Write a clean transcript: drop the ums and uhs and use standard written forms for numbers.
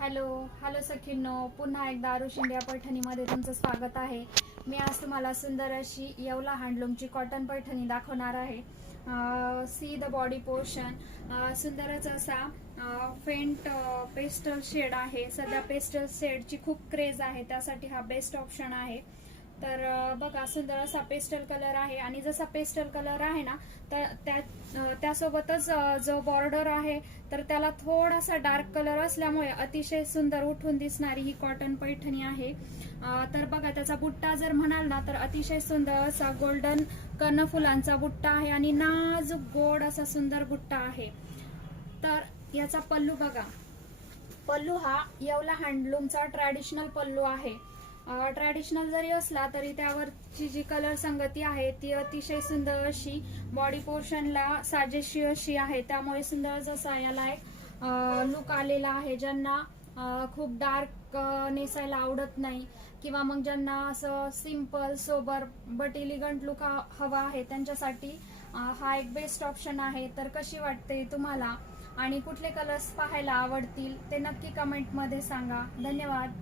Hello hello सखींनो, पुन्हा एकदा Aarush India पैठणीमध्ये तुमचं स्वागत आहे। मी आज तुम्हाला सुंदर अशी येवला हँडलूमची कॉटन पैठणी दाखवणार आहे। सी द बॉडी पोर्शन सुंदरच असा फेंट पेस्टल शेड आहे। सध्या पेस्टल शेडची खूप क्रेज आहे, त्यासाठी हा बेस्ट ऑप्शन आहे। तर बघा, सुंदर असा पेस्टल कलर आहे आणि जसा पेस्टल कलर आहे ना, तर त्यासोबतच जो बॉर्डर आहे तर त्याला थोडासा डार्क कलर असल्यामुळे अतिशय सुंदर उठून दिसणारी ही कॉटन पैठणी आहे। तर बघा, त्याचा बुट्टा जर म्हणाल ना तर अतिशय सुंदर असा गोल्डन कर्णफुलांचा बुट्टा आहे आणि नाजूक गोड असा सुंदर बुट्टा आहे। तर याचा पल्लू बघा, पल्लू हा येवला हँडलूमचा ट्रॅडिशनल पल्लू आहे। ट्रॅडिशनल जरी असला तरी त्यावरची जी कलर संगती आहे ती अतिशय सुंदर अशी बॉडी पोर्शनला साजेशी अशी आहे, त्यामुळे सुंदर जसा याला एक लुक आलेला आहे। ज्यांना खूप डार्क नेसायला आवडत नाही किंवा मग ज्यांना असं simple sober but elegant look हवा आहे त्यांच्यासाठी हा एक बेस्ट ऑप्शन आहे। तर कशी वाटते तुम्हाला आणि कुठले कलर्स पाहायला आवडतील ते नक्की कमेंट मध्ये सांगा। धन्यवाद।